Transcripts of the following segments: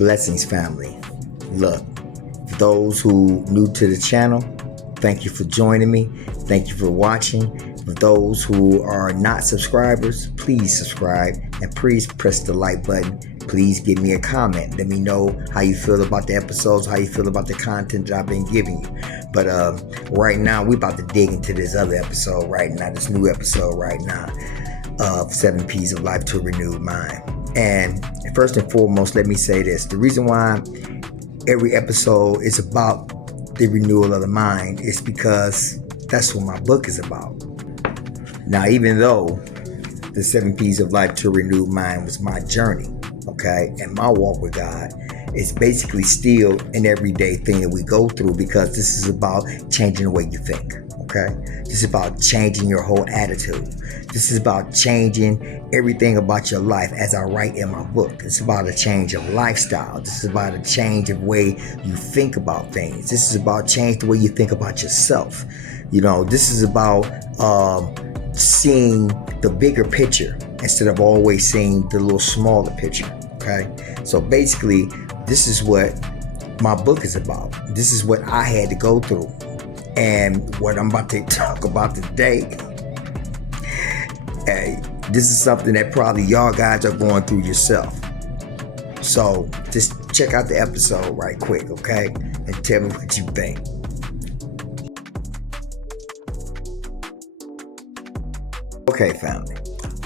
Blessings, family. Look, for those who new to the channel, thank you for joining me. Thank you for watching. For those who are not subscribers, please subscribe and please press the like button. Please give me a comment. Let me know how you feel about the episodes, how you feel about the content that I've been giving you. But right now, we're about to dig into this other episode right now, this new episode right now of 7 P's of Life to a Renewed Mind. And first and foremost, let me say this. The reason why every episode is about the renewal of the mind is because that's what my book is about. Now, even though the 7 P's of Life to a Renewed Mind was my journey, okay, and my walk with God, it's basically still an everyday thing that we go through because this is about changing the way you think, okay? This is about changing your whole attitude. This is about changing everything about your life as I write in my book. It's about a change of lifestyle. This is about a change of way you think about things. This is about change the way you think about yourself. You know, this is about seeing the bigger picture instead of always seeing the little smaller picture, okay? So basically, this is what my book is about. This is what I had to go through. And what I'm about to talk about today, hey, this is something that probably y'all guys are going through yourself. So just check out the episode right quick, okay? And tell me what you think. Okay, family.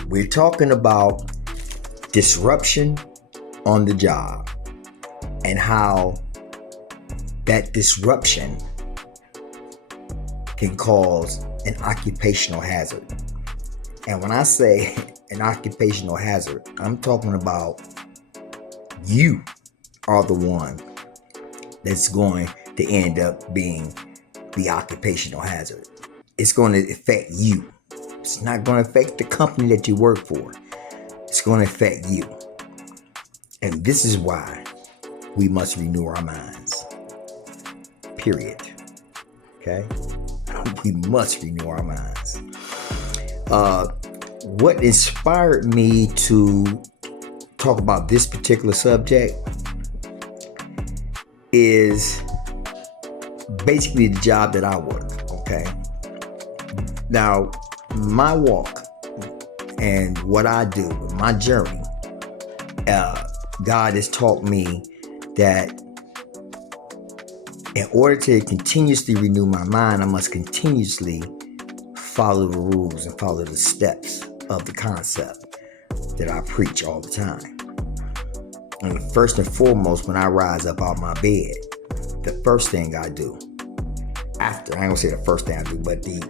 We're talking about disruption on the job and how that disruption can cause an occupational hazard. And when I say an occupational hazard, I'm talking about you are the one that's going to end up being the occupational hazard. It's going to affect you. It's not going to affect the company that you work for. It's going to affect you. And this is why we must renew our minds. Period. Okay? We must renew our minds. What inspired me to talk about this particular subject is basically the job that I work, okay? Now, my walk and what I do, my journey, God has taught me that in order to continuously renew my mind, I must continuously follow the rules and follow the steps of the concept that I preach all the time. And first and foremost, when I rise up out of my bed, the first thing I do after, I ain't gonna say the first thing I do, but the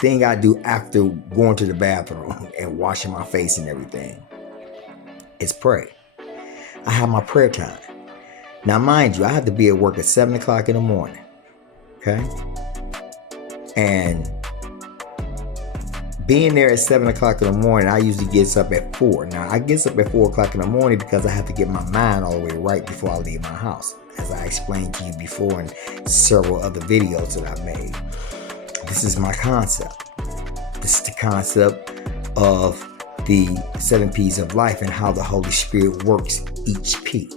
thing I do after going to the bathroom and washing my face and everything is pray. I have my prayer time. Now, mind you, I have to be at work at 7 o'clock in the morning, okay? And being there at 7 o'clock in the morning, I usually get up at 4. Now, I get up at 4 o'clock in the morning because I have to get my mind all the way right before I leave my house, as I explained to you before in several other videos that I've made. This is my concept. This is the concept of the 7 P's of life and how the Holy Spirit works each P.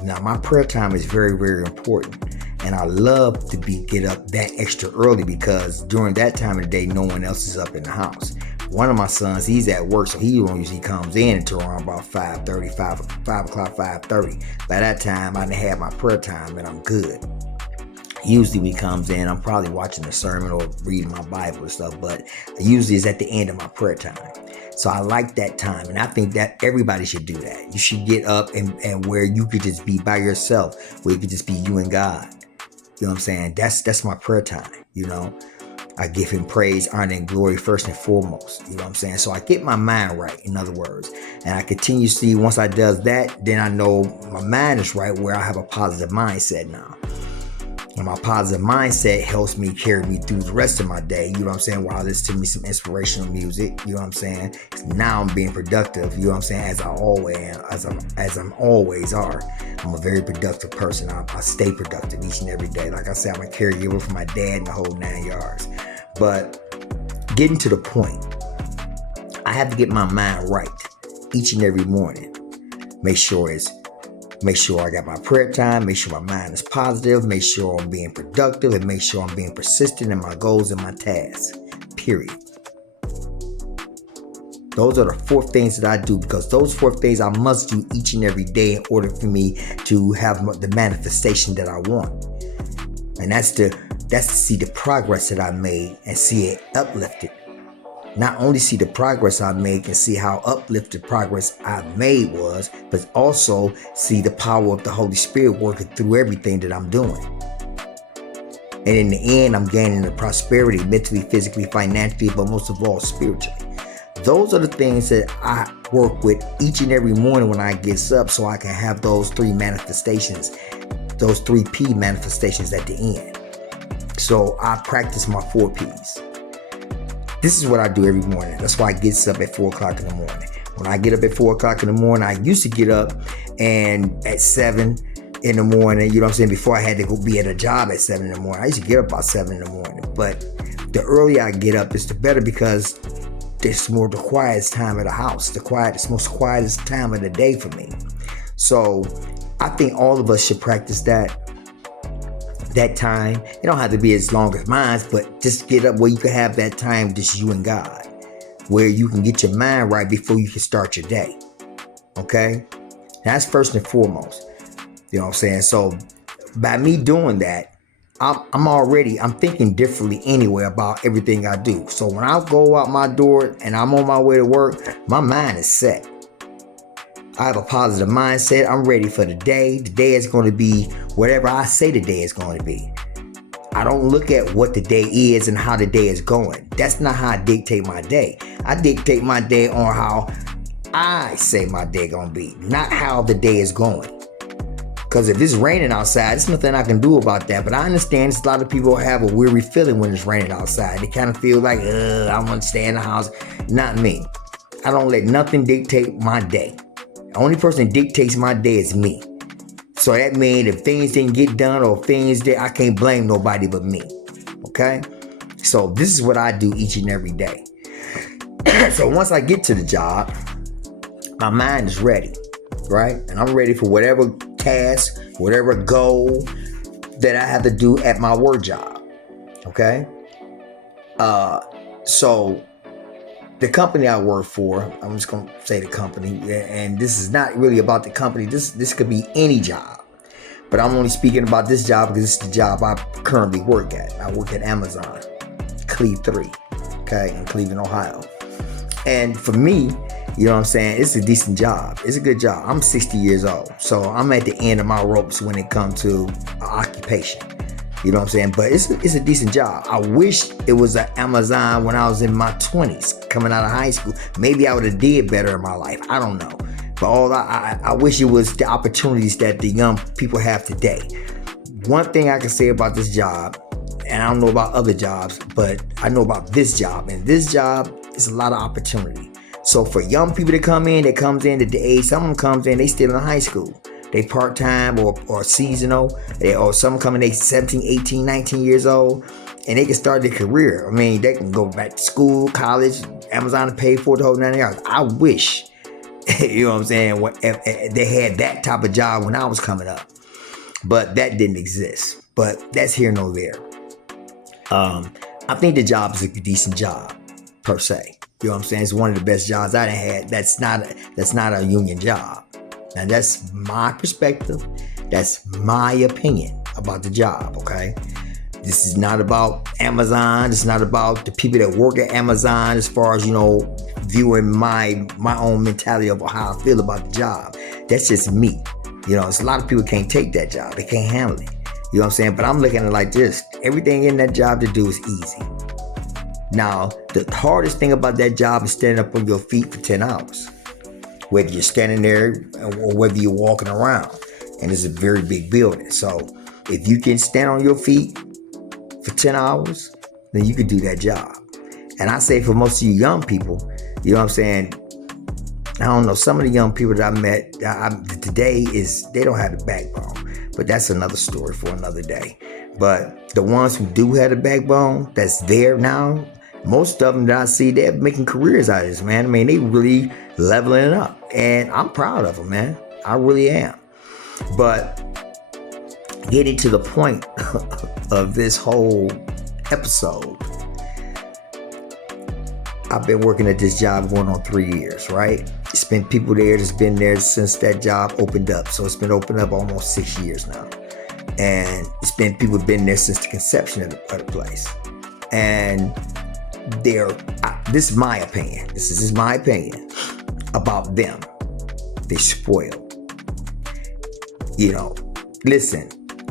Now, my prayer time is very, very important. And I love to get up that extra early because during that time of the day, no one else is up in the house. One of my sons, he's at work, so he usually comes in until around about 5:30, 5 o'clock, 5:30. By that time, I done had my prayer time and I'm good. Usually when he comes in, I'm probably watching a sermon or reading my Bible or stuff, but usually it's at the end of my prayer time. So I like that time, and I think that everybody should do that. You should get up and where you could just be by yourself, where you could just be you and God. You know what I'm saying? That's my prayer time, you know. I give him praise, honor, and glory first and foremost. You know what I'm saying? So I get my mind right, in other words. And I continuously, once I does that, then I know my mind is right where I have a positive mindset now. And my positive mindset helps me carry me through the rest of my day. You know what I'm saying? While I listen to me some inspirational music. You know what I'm saying? Now I'm being productive. You know what I'm saying? As I'm always are. I'm a very productive person. I stay productive each and every day. Like I said, I'm a caregiver for my dad and the whole 9 yards. But getting to the point, I have to get my mind right each and every morning. Make sure I got my prayer time, make sure my mind is positive, make sure I'm being productive, and make sure I'm being persistent in my goals and my tasks. Period. Those are the 4 things that I do, because those 4 things I must do each and every day in order for me to have the manifestation that I want. And that's to see the progress that I made and see it uplifted. Not only see the progress I make and see how uplifted progress I made was, but also see the power of the Holy Spirit working through everything that I'm doing. And in the end, I'm gaining the prosperity mentally, physically, financially, but most of all, spiritually. Those are the things that I work with each and every morning when I get up, so I can have those 3 manifestations, those 3 P manifestations at the end. So I practice my 4 Ps. This is what I do every morning. That's why I get up at 4 o'clock in the morning. When I get up at 4 o'clock in the morning, I used to get up and at 7 in the morning, you know what I'm saying, before I had to go be at a job at 7 in the morning. I used to get up about 7 in the morning. But the earlier I get up, it's the better, because it's more the quietest time of the house, the most quietest time of the day for me. So I think all of us should practice that time. It don't have to be as long as mine, but just get up where you can have that time, just you and God, where you can get your mind right before you can start your day. Okay? That's first and foremost. You know what I'm saying? So by me doing that, I'm thinking differently anyway about everything I do. So when I go out my door and I'm on my way to work, my mind is set. I have a positive mindset. I'm ready for the day. The day is going to be whatever I say the day is going to be. I don't look at what the day is and how the day is going. That's not how I dictate my day. I dictate my day on how I say my day going to be, not how the day is going. Because if it's raining outside, there's nothing I can do about that. But I understand a lot of people have a weary feeling when it's raining outside. They kind of feel like, I want to stay in the house. Not me. I don't let nothing dictate my day. The only person that dictates my day is me. So that means if things didn't get done or things that I can't blame nobody but me. Okay? So this is what I do each and every day. So once I get to the job, my mind is ready, right? And I'm ready for whatever task, whatever goal that I have to do at my work job. Okay? So the company I work for, I'm just going to say the company, and this is not really about the company. This could be any job. But I'm only speaking about this job because this is the job I currently work at. I work at Amazon, Cleve 3, okay, in Cleveland, Ohio. And for me, you know what I'm saying, it's a decent job. It's a good job. I'm 60 years old, so I'm at the end of my ropes when it comes to occupation. You know what I'm saying? But it's a decent job. I wish it was an Amazon when I was in my 20s, coming out of high school. Maybe I would have did better in my life. I don't know. But I wish it was the opportunities that the young people have today. One thing I can say about this job, and I don't know about other jobs, but I know about this job. And this job is a lot of opportunity. So for young people that come in, at the age, some of them comes in, they still in high school. They part-time or seasonal, or some come in, they 17, 18, 19 years old, and they can start their career. I mean, they can go back to school, college, Amazon to pay for the whole 9 hours. I wish, you know what I'm saying, if they had that type of job when I was coming up. But that didn't exist. But that's here nor there. I think the job is a decent job, per se. You know what I'm saying? It's one of the best jobs I had. That's not a union job. Now that's my perspective. That's my opinion about the job, okay? This is not about Amazon. It's not about the people that work at Amazon as far as, viewing my own mentality of how I feel about the job. That's just me. It's a lot of people can't take that job. They can't handle it. You know what I'm saying? But I'm looking at it like this. Everything in that job to do is easy. Now, the hardest thing about that job is standing up on your feet for 10 hours. Whether you're standing there or whether you're walking around. And it's a very big building. So if you can stand on your feet for 10 hours, then you can do that job. And I say for most of you young people, you know what I'm saying? I don't know, some of the young people that I met today they don't have the backbone. But that's another story for another day. But the ones who do have the backbone that's there now, most of them that I see, they're making careers out of this, man. I mean, they really leveling it up. And I'm proud of them, man. I really am. But getting to the point of this whole episode, I've been working at this job going on 3 years, right? It's been people there that's been there since that job opened up. So it's been opened up almost 6 years now. And it's been people been there since the conception of the place. And this is my opinion. This is my opinion about them. They're spoiled. Listen,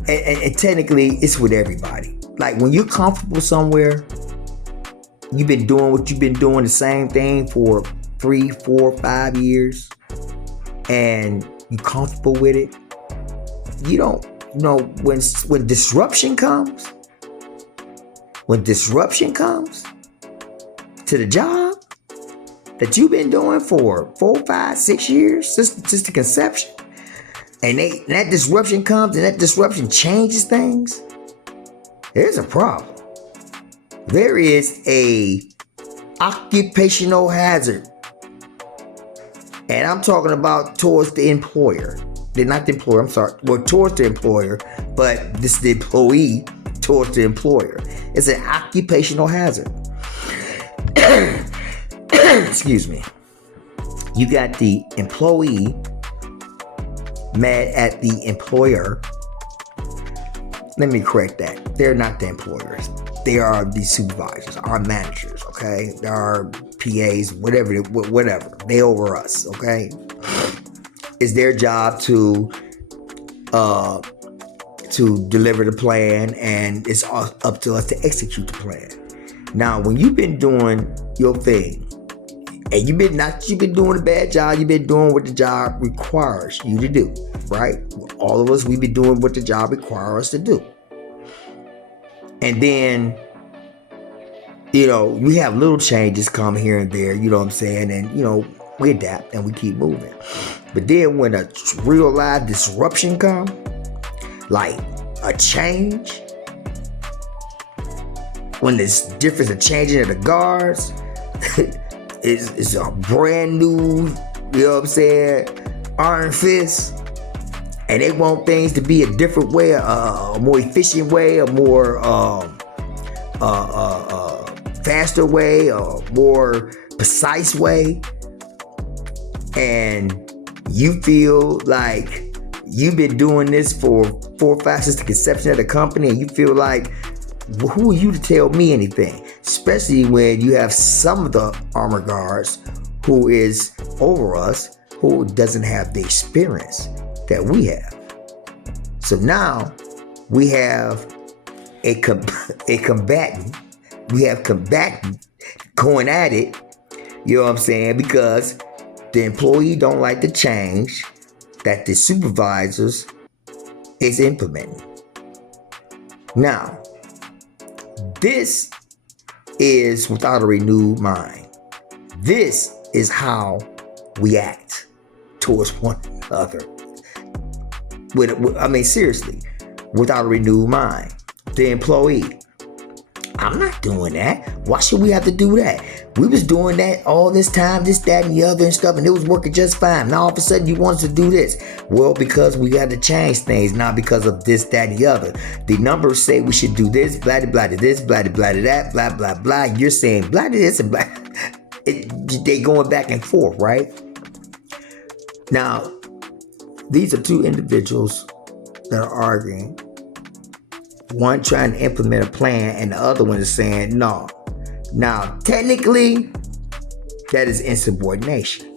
and technically it's with everybody. Like when you're comfortable somewhere, you've been doing what you've been doing, the same thing for 3, 4, 5 years, and you're comfortable with it. You don't know when disruption comes. When disruption comes to the job that you've been doing for 4, 5, 6 years since the conception, and that disruption comes and that disruption changes things, there's a problem. There is a occupational hazard. And I'm talking about towards the employer. Not the employer, I'm sorry. Well, towards the employer, but this is the employee towards the employer. It's an occupational hazard. Excuse me. You got the employee mad at the employer. Let me correct that. They're not the employers. They are the supervisors, our managers, okay? They are PAs, whatever. They over us, okay? It's their job to deliver the plan, and it's up to us to execute the plan. Now, when you've been doing your thing, and you've been doing a bad job, you've been doing what the job requires you to do, right? All of us, we've been doing what the job requires us to do. And then, we have little changes come here and there, you know what I'm saying? And, we adapt and we keep moving. But then when a real live disruption comes, like a change, when there's difference of changing of the guards, it's a brand new, you know what I'm saying, iron fist. And they want things to be a different way, a more efficient way, a more faster way, a more precise way. And you feel like you've been doing this for 4 or 5 since the conception of the company, and you feel like, well, who are you to tell me anything? Especially when you have some of the armor guards who is over us, who doesn't have the experience that we have. So now we have a combatant. We have combatant going at it. You know what I'm saying? Because the employee don't like the change that the supervisors is implementing. Now, this is without a renewed mind. This is how we act towards one another. Seriously, without a renewed mind. The employee, I'm not doing that. Why should we have to do that? We was doing that all this time, this, that, and the other and stuff, and it was working just fine. Now all of a sudden you want us to do this. Well, because we got to change things, not because of this, that, and the other. The numbers say we should do this, blah, blah, blah, this, blah, blah, blah, that, blah, blah, blah. You're saying blah, this, and blah. They going back and forth, right? Now, these are two individuals that are arguing. One trying to implement a plan, and the other one is saying no. Now, technically, that is insubordination.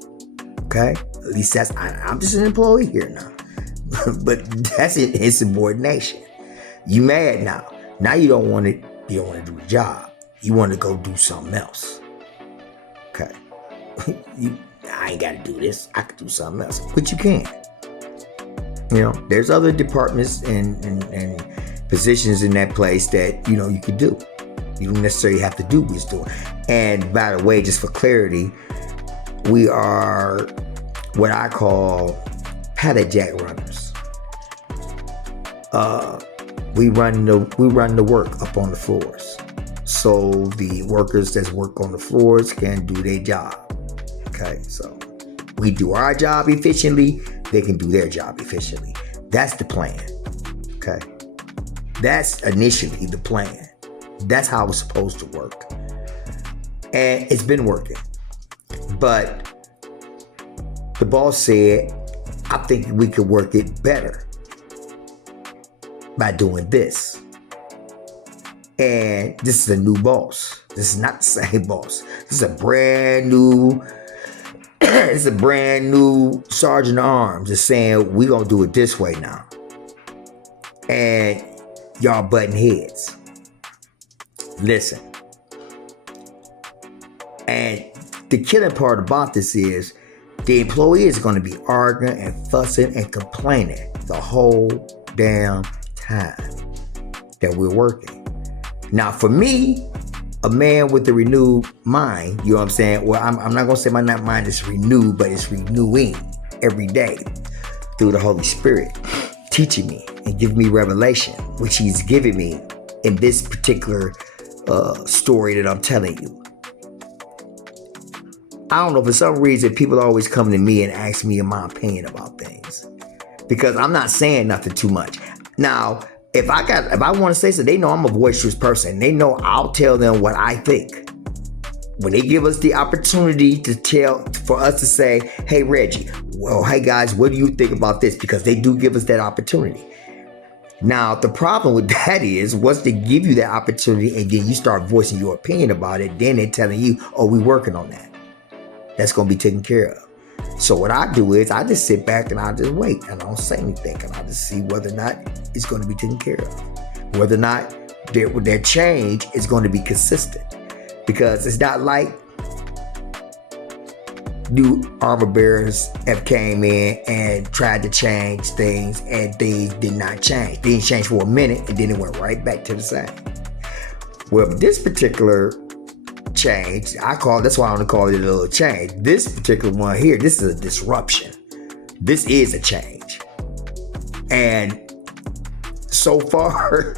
Okay? At least I'm just an employee here now. But that's insubordination. You mad now. Now you don't want to do a job. You want to go do something else. Okay. I ain't got to do this. I could do something else. But you can. There's other departments and positions in that place that, you could do. You don't necessarily have to do what he's doing. And by the way, just for clarity, we are what I call paddock jack runners. We run the work up on the floors, so the workers that work on the floors can do their job. Okay, so we do our job efficiently. they can do their job efficiently. That's the plan. Okay. That's initially the plan. That's how it's supposed to work. And it's been working. But the boss said, I think we could work it better by doing this. And this is a new boss. This is not the same boss. This is a brand new it's a brand new sergeant at arms is saying we're gonna do it this way now. And y'all butting heads. Listen. And the killing part about this is the employee is going to be arguing and fussing and complaining the whole damn time that we're working. Now, for me, a man with a renewed mind, you know what I'm saying? Well, I'm not going to say my mind is renewed, but it's renewing every day through the Holy Spirit, teaching me and giving me revelation, which he's giving me in this particular story that I'm telling you. I don't know, for some reason, people always come to me and ask me my opinion about things because I'm not saying nothing too much. Now, if I want to say something, they know I'm a boisterous person. They know I'll tell them what I think. When they give us the opportunity for us to say, hey, Reggie, well, hey, guys, what do you think about this? Because they do give us that opportunity. Now, the problem with that is once they give you that opportunity and then you start voicing your opinion about it, then they're telling you, oh, we're working on that. That's going to be taken care of. So what I do is I just sit back and I just wait and I don't say anything and I just see whether or not it's going to be taken care of. Whether or not their change is going to be consistent. Because it's not like new armor bearers have came in and tried to change things and things did not change. They didn't change for a minute and then it went right back to the same. Well, this particular change, that's why I want to call it a little change. This particular one here, this is a disruption. This is a change. And so far,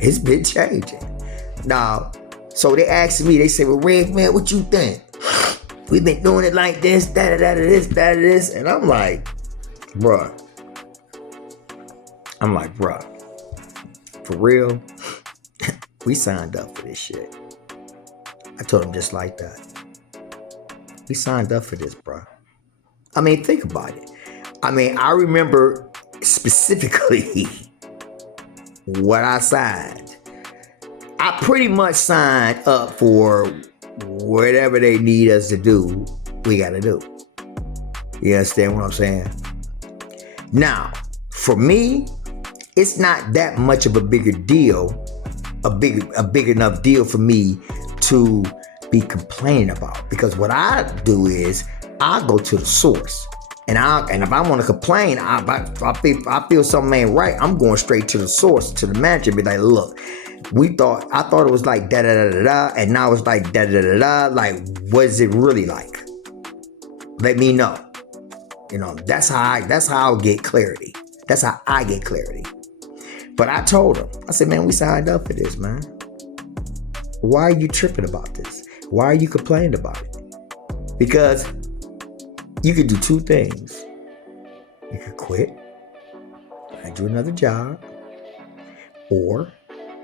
it's been changing. Now, so they asked me, they say, well, Reg, man, what you think? We've been doing it like this, this. And I'm like, bruh. For real? We signed up for this shit. I told him just like that. We signed up for this, bro. I mean, think about it. I mean, I remember specifically what I signed. I pretty much signed up for whatever they need us to do, we got to do. You understand what I'm saying? Now, for me, it's not that much of a bigger deal, a big enough deal for me to be complaining about, because what I do is I go to the source, and if I want to complain, I feel something ain't right, I'm going straight to the source, to the manager, be like, look, I thought it was like da da da da da, and now it's like da da da da da. Like, what is it really like? Let me know. You know, that's how I get clarity. That's how I get clarity. But I told him, I said, man, we signed up for this, man. Why are you tripping about this? Why are you complaining about it? Because you could do two things. You could quit and do another job, or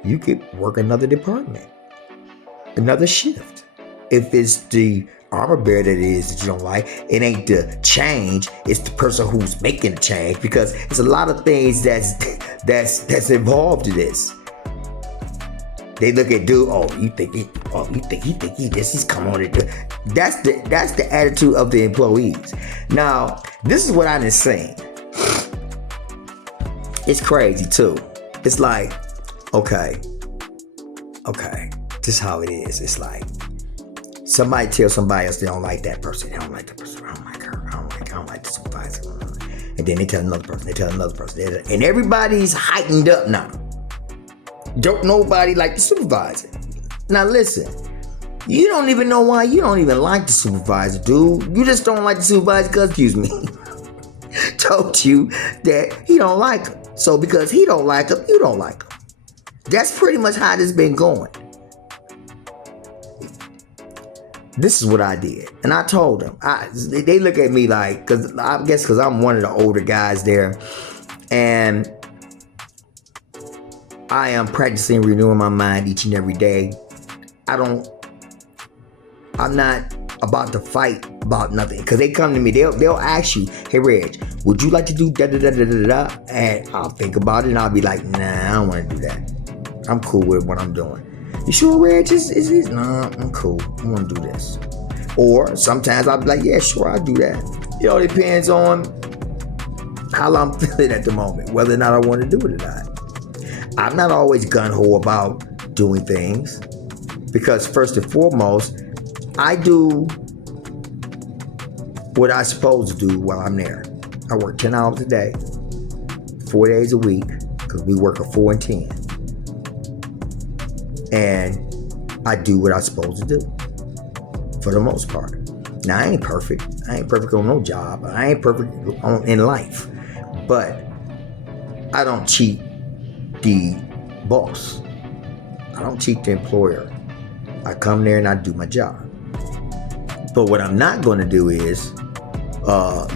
you could work another department, another shift. If it's the armor bearer that you don't like, it ain't the change, it's the person who's making the change, because it's a lot of things that's involved in this. They look at dude, you think he this, he's come on it. That's the attitude of the employees. Now, this is what I done seen. It's crazy too. It's like, okay, this is how it is. It's like somebody tells somebody else they don't like that person. They don't like that person. I don't like her. I don't like the supervisor. And then they tell another person. And everybody's heightened up now. Don't nobody like the supervisor. Now listen, you don't even know why you don't even like the supervisor, dude. You just don't like the supervisor because, excuse me, told you that he don't like him. So because he don't like him, you don't like him. That's pretty much how this been going. this is what I did. And I told them. They look at me like, because I guess because I'm one of the older guys there. And I am practicing renewing my mind each and every day. I'm not about to fight about nothing. Because they come to me, they'll ask you, hey Reg, would you like to do da-da-da-da-da-da? And I'll think about it and I'll be like, nah, I don't want to do that. I'm cool with what I'm doing. You sure, Reg? Nah, I'm cool. I want to do this. Or sometimes I'll be like, yeah, sure, I'll do that. It all depends on how I'm feeling at the moment, whether or not I want to do it or not. I'm not always gung-ho about doing things because first and foremost, I do what I'm supposed to do while I'm there. I work 10 hours a day, 4 days a week, because we work a 4 and 10. And I do what I'm supposed to do for the most part. Now, I ain't perfect. I ain't perfect on no job. I ain't perfect in life. But I don't cheat the boss. I don't cheat the employer. I come there and I do my job. But what I'm not going to do is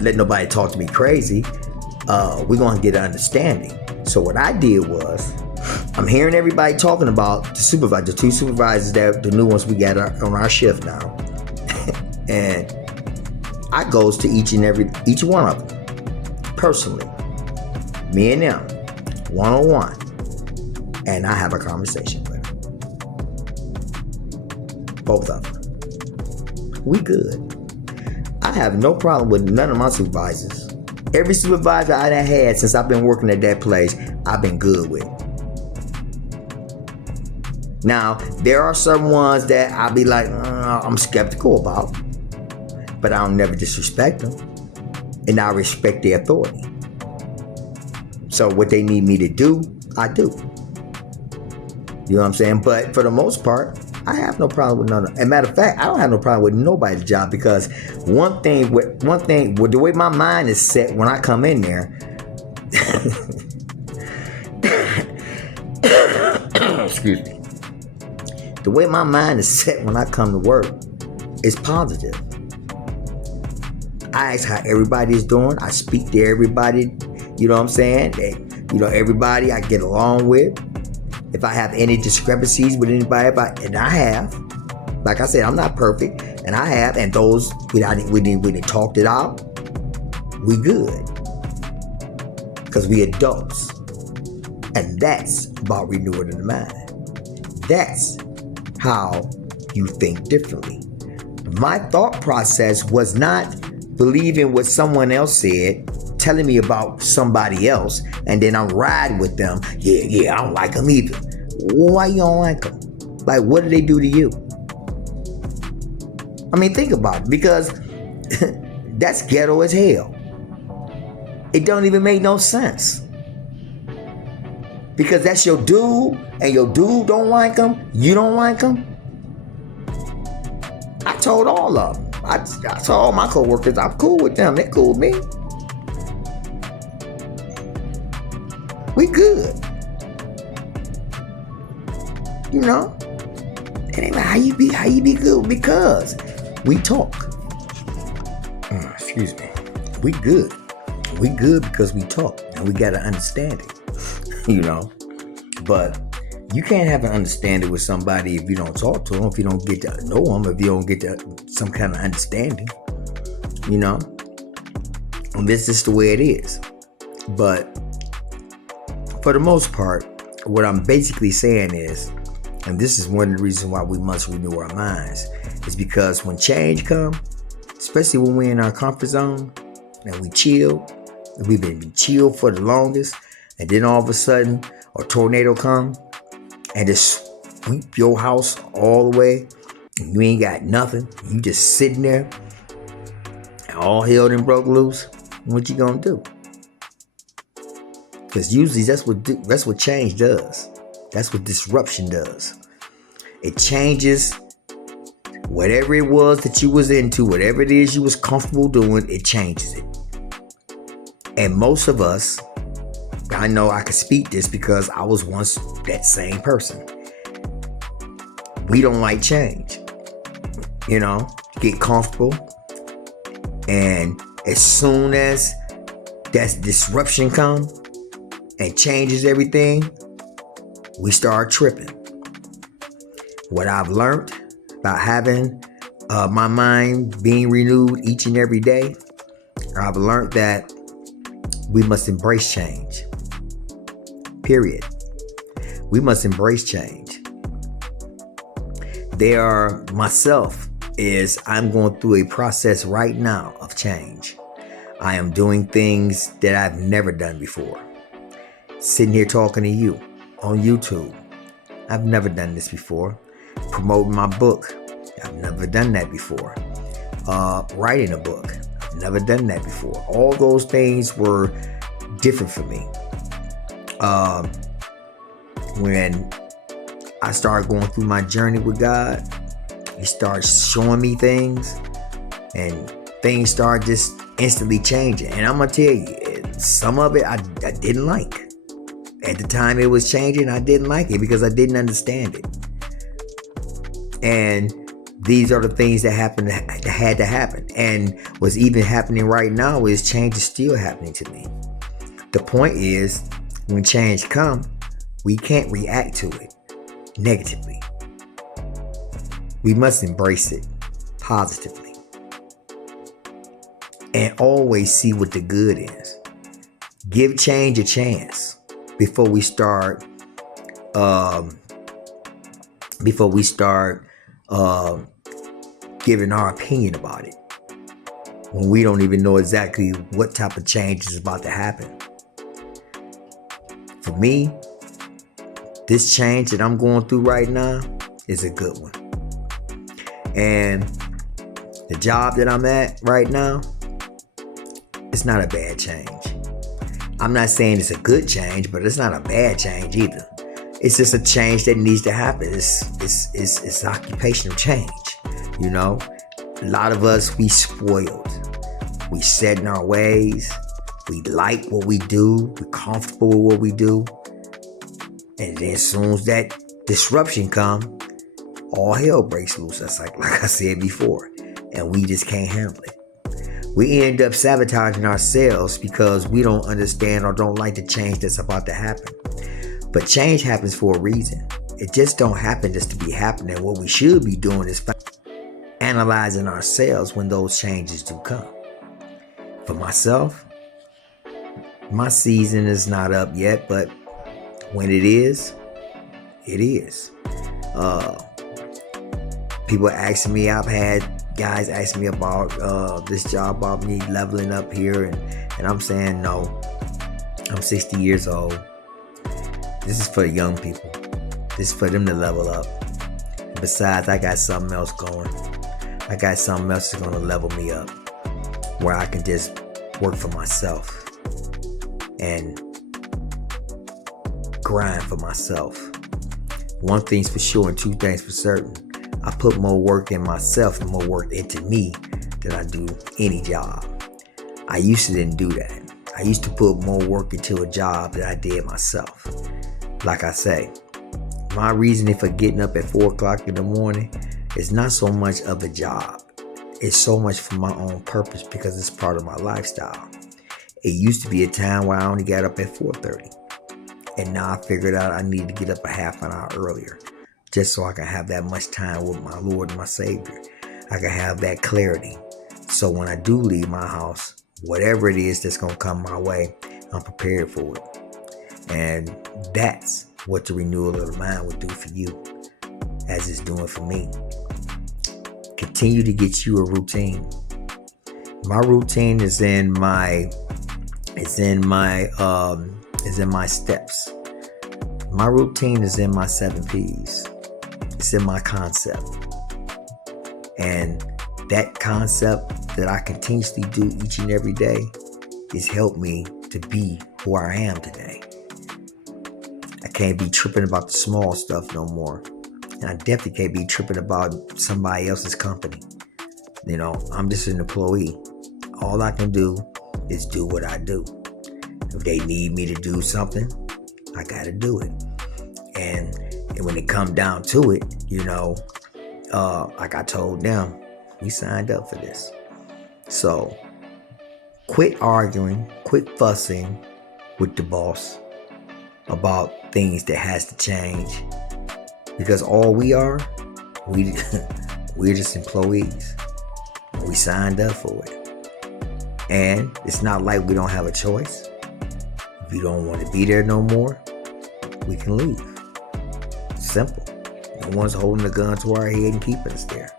let nobody talk to me crazy. We're going to get an understanding. So what I did was, I'm hearing everybody talking about the supervisor, the 2 supervisors, that the new ones we got on our shift now. And I goes to each one of them personally, me and them, one-on-one, and I have a conversation with them. Both of them. We good. I have no problem with none of my supervisors. Every supervisor I done had since I've been working at that place, I've been good with. Now, there are some ones that I'll be like, I'm skeptical about, but I'll never disrespect them, and I respect their authority. So what they need me to do, I do. You know what I'm saying? But for the most part, I have no problem with none of them. As a matter of fact, I don't have no problem with nobody's job because one thing with the way my mind is set when I come in there, excuse me. The way my mind is set when I come to work is positive. I ask how everybody is doing. I speak to everybody, you know what I'm saying? Everybody I get along with. If I have any discrepancies with anybody, and I have, like I said, I'm not perfect, and I have, and those we talked it out, we good. Because we adults. And that's about renewing the mind. That's how you think differently. My thought process was not believing what someone else said, telling me about somebody else, and then I'm riding with them. Yeah, I don't like them either. Why you don't like them? Like, what did they do to you? I mean, think about it, because that's ghetto as hell. It don't even make no sense. Because that's your dude, and your dude don't like him, you don't like him. I told all of them. I told all my coworkers I'm cool with them. They cool with me. We good. You know? It ain't like how you be good, because we talk. Excuse me. We good. We good because we talk and we got an understanding. You know? But you can't have an understanding with somebody if you don't talk to them, if you don't get to know them, if you don't get to some kind of understanding. You know? And this is the way it is. But for the most part, what I'm basically saying is, and this is one of the reasons why we must renew our minds, is because when change comes, especially when we're in our comfort zone and we chill, and we've been chill for the longest, and then all of a sudden a tornado comes and just sweep your house all the way, and you ain't got nothing, you just sitting there, and all hell done broke loose, what you gonna do? Because usually that's what change does. That's what disruption does. It changes whatever it was that you was into, whatever it is you was comfortable doing, it changes it. And most of us, I know I can speak this because I was once that same person. We don't like change. get comfortable. And as soon as that disruption comes and changes everything, we start tripping. What I've learned about having my mind being renewed each and every day, I've learned that we must embrace change. Period. We must embrace change. I'm going through a process right now of change. I am doing things that I've never done before. Sitting here talking to you on YouTube. I've never done this before. Promoting my book. I've never done that before. Writing a book. I've never done that before. All those things were different for me. When I started going through my journey with God, He started showing me things, and things started just instantly changing. And I'm going to tell you, some of it I didn't like. At the time it was changing, I didn't like it because I didn't understand it. And these are the things that had to happen. And what's even happening right now is change is still happening to me. The point is, when change comes, we can't react to it negatively. We must embrace it positively and always see what the good is. Give change a chance before we start giving our opinion about it when we don't even know exactly what type of change is about to happen. For me, this change that I'm going through right now is a good one. And the job that I'm at right now, it's not a bad change. I'm not saying it's a good change, but it's not a bad change either. It's just a change that needs to happen. It's occupational change. A lot of us, we spoiled. We set in our ways. We like what we do. We're comfortable with what we do. And then as soon as that disruption comes, all hell breaks loose. That's like I said before. And we just can't handle it. We end up sabotaging ourselves because we don't understand or don't like the change that's about to happen. But change happens for a reason. It just don't happen just to be happening. What we should be doing is analyzing ourselves when those changes do come. For myself, my season is not up yet, but when it is, it is. People asking me, I've had guys asking me about this job, about me leveling up here, and I'm saying no. I'm 60 years old. This is for the young people. This is for them to level up. Besides, I got something else going. I got something else that's going to level me up, where I can just work for myself and grind for myself. One thing's for sure and two things for certain. I put more work in myself and more work into me than I do any job. I used to didn't do that. I used to put more work into a job than I did myself. Like I say, my reasoning for getting up at 4 o'clock in the morning is not so much of the job. It's so much for my own purpose because it's part of my lifestyle. It used to be a time where I only got up at 4:30. And now I figured out I need to get up a half an hour earlier, just so I can have that much time with my Lord and my Savior. I can have that clarity. So when I do leave my house, whatever it is that's going to come my way, I'm prepared for it. And that's what the renewal of the mind would do for you, as it's doing for me. Continue to get you a routine. My routine is in my steps. My routine is in my 7 P's. It's in my concept. And that concept that I continuously do each and every day has helped me to be who I am today. I can't be tripping about the small stuff no more. And I definitely can't be tripping about somebody else's company. I'm just an employee. All I can do is do what I do. If they need me to do something, I gotta do it. And when it comes down to it, like I told them, we signed up for this. So quit arguing, quit fussing with the boss about things that has to change. Because all we are, we're just employees. We signed up for it. And it's not like we don't have a choice. If you don't want to be there no more, we can leave. Simple. No one's holding a gun to our head and keeping us there.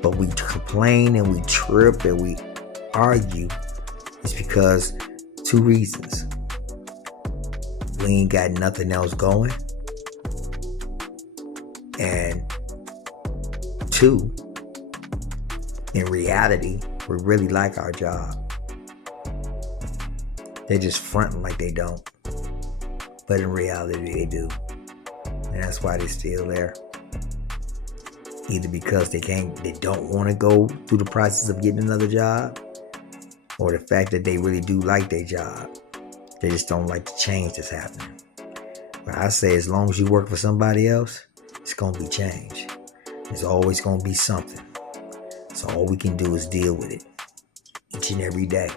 But we complain and we trip and we argue. It's because 2 reasons. We ain't got nothing else going. And 2, in reality, we really like our job. They're just fronting like they don't. But in reality, they do. And that's why they're still there. Either because they don't want to go through the process of getting another job, or the fact that they really do like their job. They just don't like the change that's happening. But I say, as long as you work for somebody else, it's going to be change. There's always going to be something. So all we can do is deal with it each and every day.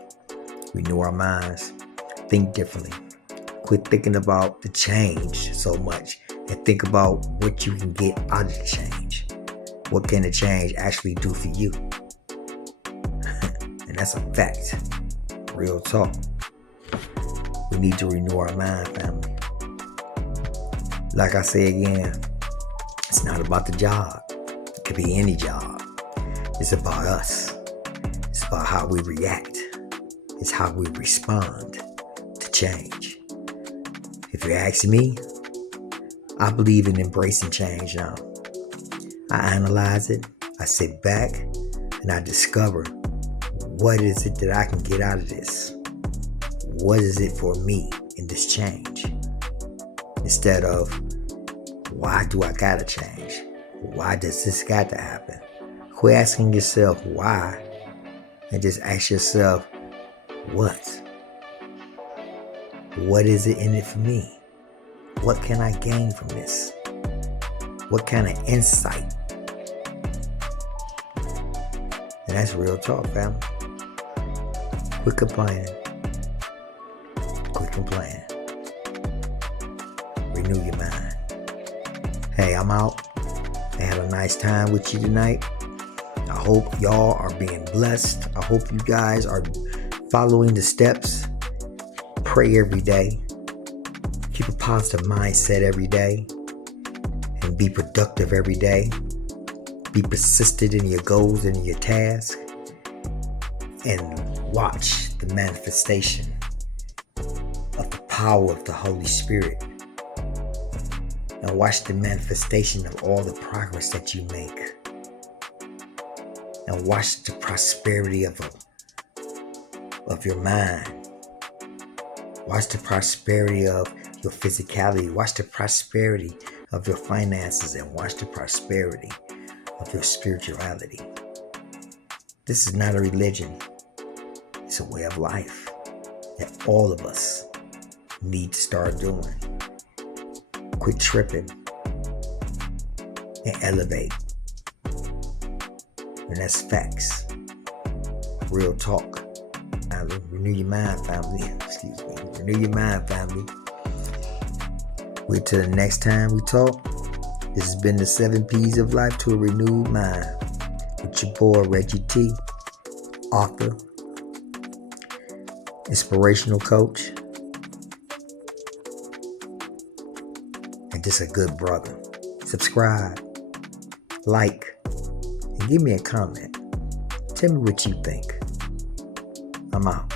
Renew our minds. Think differently. Quit thinking about the change so much and think about what you can get out of the change. What can the change actually do for you? And that's a fact. Real talk. We need to renew our mind, family. Like I say again, it's not about the job. It could be any job. It's about us. It's about how we react. It's how we respond to change. If you ask me, I believe in embracing change now. I analyze it, I sit back, and I discover what is it that I can get out of this? What is it for me in this change? Instead of, why do I gotta change? Why does this got to happen? Quit asking yourself why, and just ask yourself, what? What is it in it for me? What can I gain from this? What kind of insight? And that's real talk, family. Quit complaining. Quit complaining. Renew your mind. Hey, I'm out. I had a nice time with you tonight. I hope y'all are being blessed. I hope you guys are following the steps. Pray every day. Keep a positive mindset every day. And be productive every day. Be persistent in your goals and in your tasks. And watch the manifestation of the power of the Holy Spirit. And watch the manifestation of all the progress that you make. And watch the prosperity of your mind. Watch the prosperity of your physicality. Watch the prosperity of your finances. And watch the prosperity of your spirituality. This is not a religion. It's a way of life that all of us need to start doing. Quit tripping and elevate. And that's facts. Real talk. Now, renew your mind, family. Excuse me. Renew your mind, family. Wait till the next time we talk. This has been the 7 P's of life to a renewed mind. With your boy, Reggie T. Author. Inspirational coach. And just a good brother. Subscribe. Like. And give me a comment. Tell me what you think. I'm out.